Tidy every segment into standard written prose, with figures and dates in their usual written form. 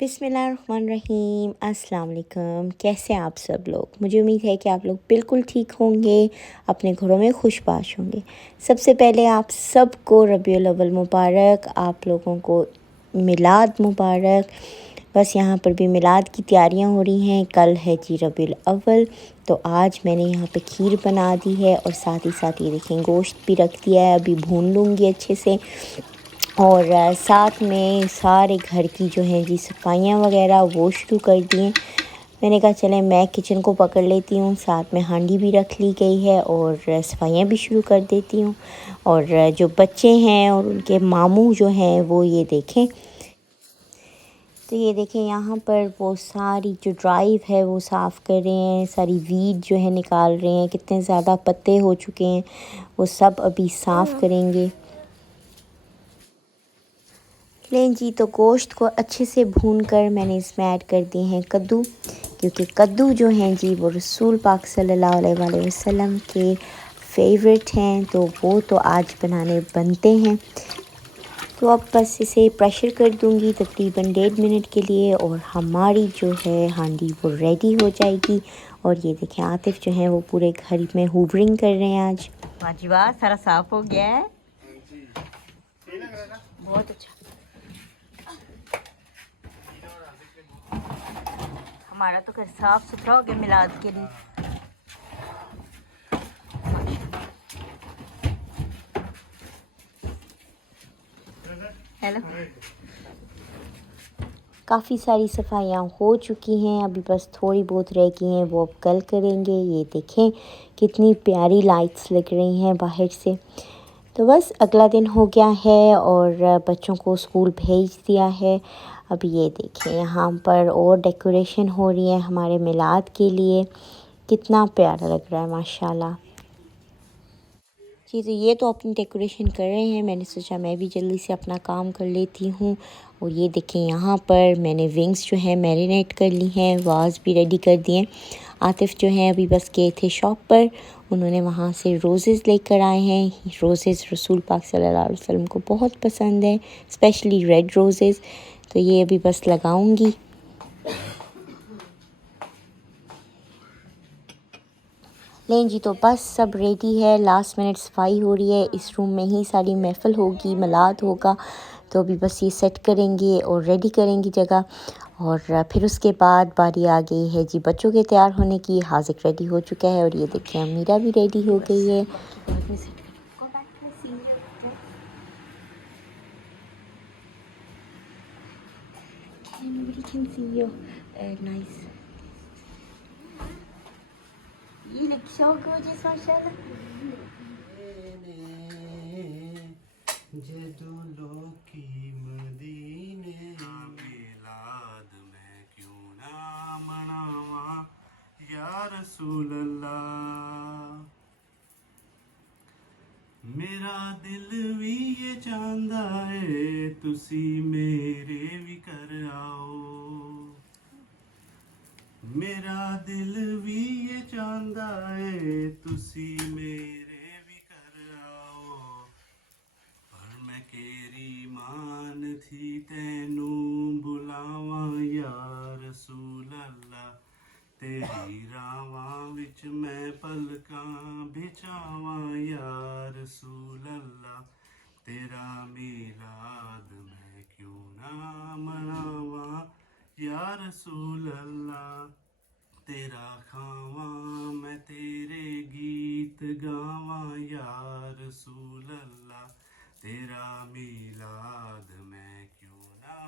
बिस्मिल्लाहिर्रहमानिर्रहीम। अस्सलाम वालेकुम। कैसे हैं आप सब लोग? मुझे उम्मीद है कि आप लोग बिल्कुल ठीक होंगे, अपने घरों में खुशबाश होंगे। सबसे पहले आप सबको रबीउल अव्वल मुबारक, आप लोगों को मिलाद मुबारक। बस यहाँ पर भी मिलाद की तैयारियाँ हो रही हैं। कल है जी रबीउल अव्वल, तो आज मैंने यहाँ पे खीर बना दी है और साथ ही साथ ये देखें गोश्त भी रख दिया है। अभी भून लूँगी अच्छे से और साथ में सारे घर की जो हैं जी सफाइयाँ वगैरह वो शुरू कर दी हैं। मैंने कहा चलें मैं किचन को पकड़ लेती हूँ, साथ में हांडी भी रख ली गई है और सफाइयाँ भी शुरू कर देती हूँ। और जो बच्चे हैं और उनके मामू जो हैं वो ये देखें, तो ये देखें यहाँ पर वो सारी जो ड्राइव है वो साफ़ कर रहे हैं, सारी वीड जो है निकाल रहे हैं। कितने ज़्यादा पत्ते हो चुके हैं, वो सब अभी साफ़ करेंगे। लें जी, तो गोश्त को अच्छे से भून कर मैंने इसमें ऐड कर दिए हैं कद्दू, क्योंकि कद्दू जो हैं जी वो रसूल पाक सल्लल्लाहु अलैहि वसल्लम के फेवरेट हैं, तो वो तो आज बनाने बनते हैं। तो अब बस इसे प्रेशर कर दूंगी तकरीबन 1.5 मिनट के लिए और हमारी जो है हांडी वो रेडी हो जाएगी। और ये देखें आतिफ जो हैं वो पूरे घर में हूवरिंग कर रहे हैं आज। वाह, सारा साफ हो गया है, बहुत अच्छा। हमारा तो घर साफ सुथरा हो गया मिलाद के लिए। हेलो, काफ़ी सारी सफाइयाँ हो चुकी हैं, अभी बस थोड़ी बहुत रह गई हैं, वो अब कल करेंगे। ये देखें कितनी प्यारी लाइट्स लग रही हैं बाहर से। तो बस अगला दिन हो गया है और बच्चों को स्कूल भेज दिया है। अब ये देखें यहाँ पर और डेकोरेशन हो रही है हमारे मिलाद के लिए। कितना प्यारा लग रहा है माशाल्लाह जी। तो ये तो अपनी डेकोरेशन कर रहे हैं, मैंने सोचा मैं भी जल्दी से अपना काम कर लेती हूँ। और ये देखें यहाँ पर मैंने विंग्स जो है मैरिनेट कर ली हैं, वाज भी रेडी कर दिए। आतिफ जो हैं अभी बस गए थे शॉप पर, उन्होंने वहाँ से रोज़ेज़ लेकर आए हैं। रोज़ेज़ रसूल पाक सल्लल्लाहु अलैहि वसल्लम को बहुत पसंद है, स्पेशली रेड रोज़ेज़। तो ये अभी बस लगाऊंगी। लें जी, तो बस सब रेडी है, लास्ट मिनट सफाई हो रही है। इस रूम में ही सारी महफ़िल होगी, मिलाद होगा, तो अभी बस ये सेट करेंगे और रेडी करेंगे जगह। और फिर उसके बाद बारी आ गई है जी बच्चों के तैयार होने की। हाजिक रेडी हो चुका है और ये देखिए अमीरा भी रेडी हो गई है। जदों लोकी मदीने मिलाद में क्यों ना मनावा या रसूल अल्लाह। मेरा दिल भी ये चाहता है तुसी मेरे भी कर आओ। मेरा दिल भी ये चाहता है तुसी मेरे भी कर आओ। पर मैं केरी मान थी तैनू बुलावा या रसूल अल्लाह। तेरी रावां विच मैं पलकां बिछावा या रसूल अल्लाह। तेरा मिलाद मैं क्यों ना मनावा या रसूल अल्लाह। तेरा खावा मैं तेरे गीत गावा या रसूल अल्लाह। तेरा मिलाद मैं क्यों ना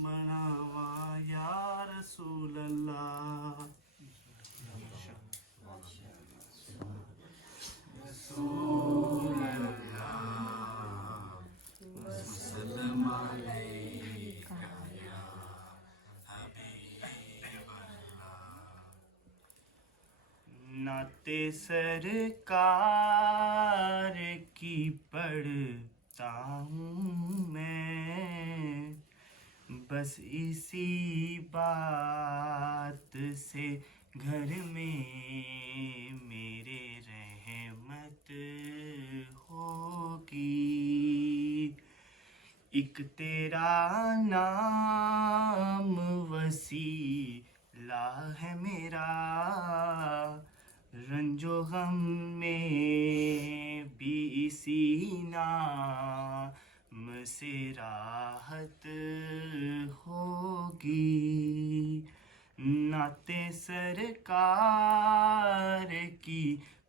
मनावा या रसूल अल्लाह। रसूल अल्लाह वसल्लम अलैका या हबीब अल्लाह। नाते सरकार की पढ़ता हूँ मैं, बस इसी बात से घर में मेरे रहमत होगी। एक तेरा नाम होगी। नाते सरकार की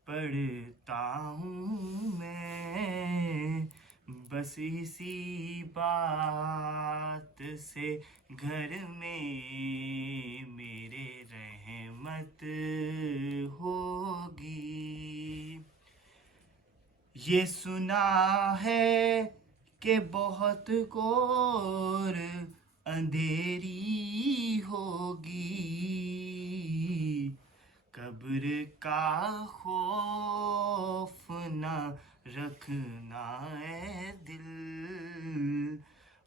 पढ़ता हूँ मैं, बस इसी बात से घर में मेरे रहमत होगी। ये सुना है कि बहुत घोर अंधेरी होगी, कब्र का खौफ ना रखना है दिल,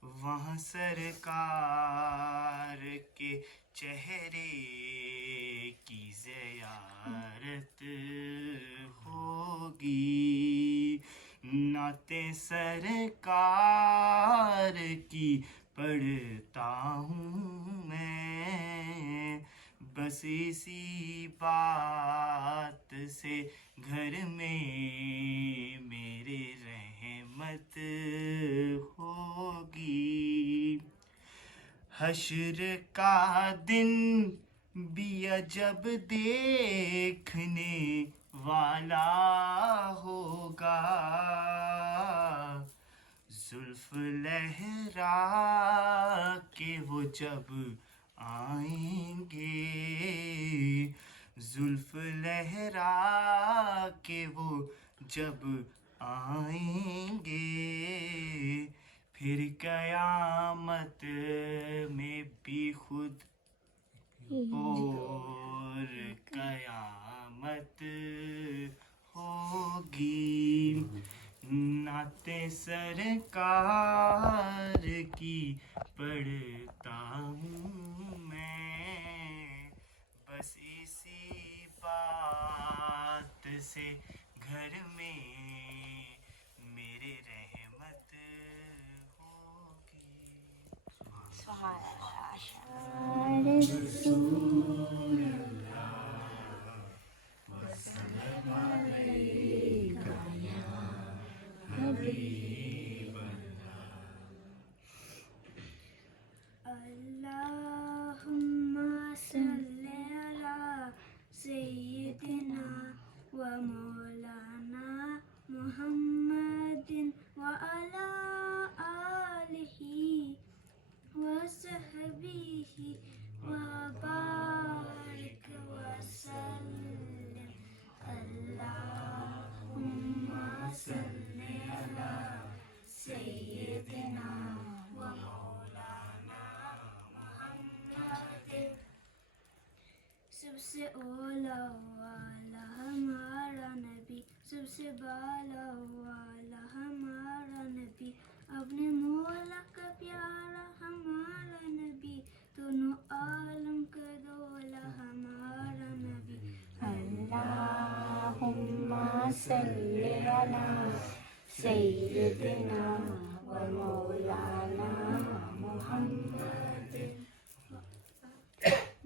वहाँ सरकार के चेहरे की ज़ियारत होगी। नाते सरकार की पढ़ता हूँ मैं, बस इसी बात से घर में मेरे रहमत होगी। हश्र का दिन भी अजब देखने वाला होगा, जुल्फ लहरा के वो जब आएंगे, जुल्फ लहरा के वो जब आएंगे, फिर कयामत में भी खुद और कयामत होगी। नाते सरकार की पढ़ता हूँ मैं, बस इसी बात से घर में मेरे रहमत होगी। अल्लाहुम्मा सल्ली अला सय्यिदिना व मौलाना मुहम्मदिन व अला आलिहि व सहबिहि व बारिक व सल्लिम। अल्लाहुम्मा सल्ली अला सय्यिदिना व मौलाना मुहम्मदिन। सबसे ओला वाला हमारा नबी, सबसे बाला वाला हमारा नबी, अपने मौला का प्यारा हमारा नबी, दोनों आलम का दोला हमारा नबी। अल्लाहुम्मा सल्ली अला सय्यिदिना व मौलाना मुहम्मद।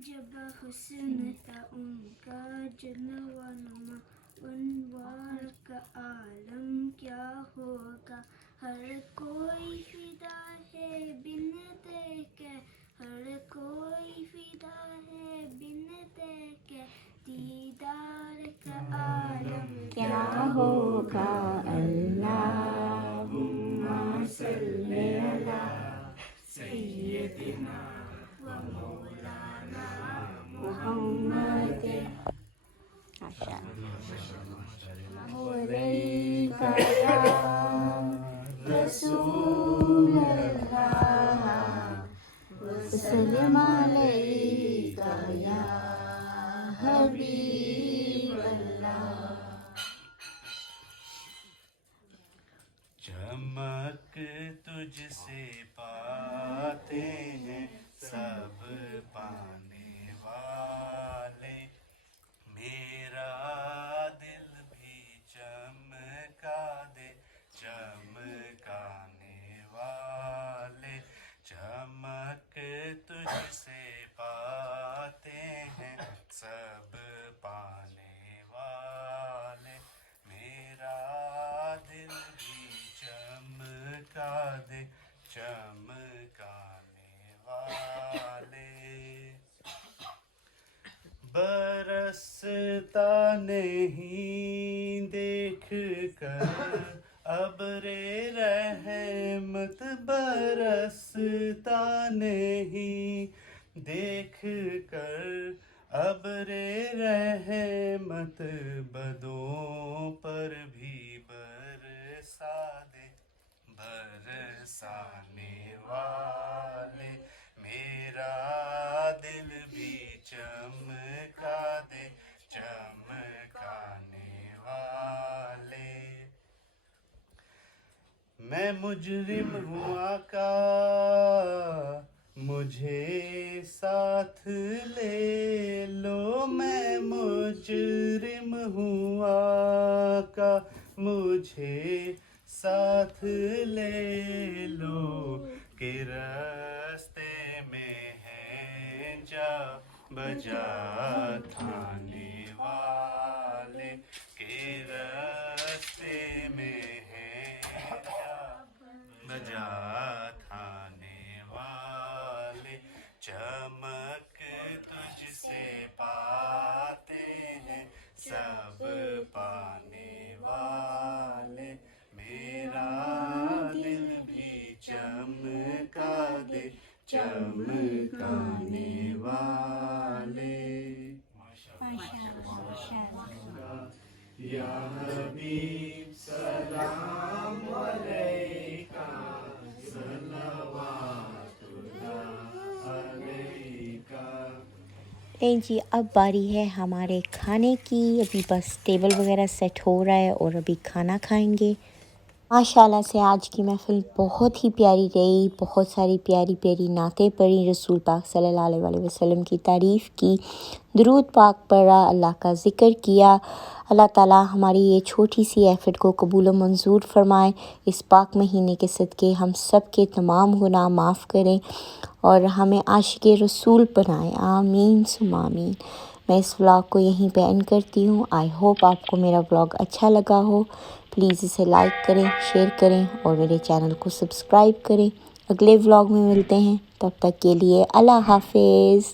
जब हुस्न था उनका जलवा नुमा, अनवार का आलम क्या होगा। हर कोई फिदा है बिन देखे, हर कोई फिदा है बिन देखे, दीदार का आलम क्या होगा। अल्लाहुम्मा सल्ली अला सय्यिदिना व मौलाना मुहम्मद। अलैका या रसूल अल्लाह, वसल्लम अलैका या हबीब अल्लाह। चमक तुझसे पाते हैं सब पाने वाले, मेरा दिल भी चमका दे चमकाने वाले। चमक तुझसे पाते हैं सब पाने वाले, नहीं देख कर अबरे रहमत बरसता नहीं देख कर अबरे रहमत बदों पर भी बरसा दे बरसाने वाले मेरा दिल भी चमका दे चमकाने वाले मैं मुजरिम हूँ आका मुझे साथ ले लो मैं मुजरिम हूँ आका मुझे साथ ले लो कि रास्ते में है जा बजा थाने वाले के रास्ते में है जा बजा थाने वाले चमक तुझसे पाते हैं सब पाने वाले मेरा दिल भी चमका दे चमकाने वाले या हबीब सलाम अलैका सल्लल्लाहु अलैका। नहीं जी, अब बारी है हमारे खाने की। अभी बस टेबल वगैरह सेट हो रहा है और अभी खाना खाएंगे। माशाल्लाह से आज की महफ़िल बहुत ही प्यारी रही। बहुत सारी प्यारी प्यारी नातें पढ़ी, रसूल पाक सल्लल्लाहु अलैहि वसल्लम की तारीफ़ की, दुरूद पाक पढ़ा, अल्लाह का ज़िक्र किया। अल्लाह ताला हमारी ये छोटी सी एफ़र्ट को कबूल व मंजूर फ़रमाए। इस पाक महीने के सदक़े हम सब के तमाम गुनाह माफ़ करें और हमें आशिक़े रसूल बनाए। आमीन सुम्मा आमीन। मैं इस व्लॉग को यहीं पे एंड करती हूँ। आई होप आपको मेरा व्लॉग अच्छा लगा हो। प्लीज़ इसे लाइक करें, शेयर करें और मेरे चैनल को सब्सक्राइब करें। अगले व्लॉग में मिलते हैं, तब तक के लिए अल्लाह हाफ़िज़।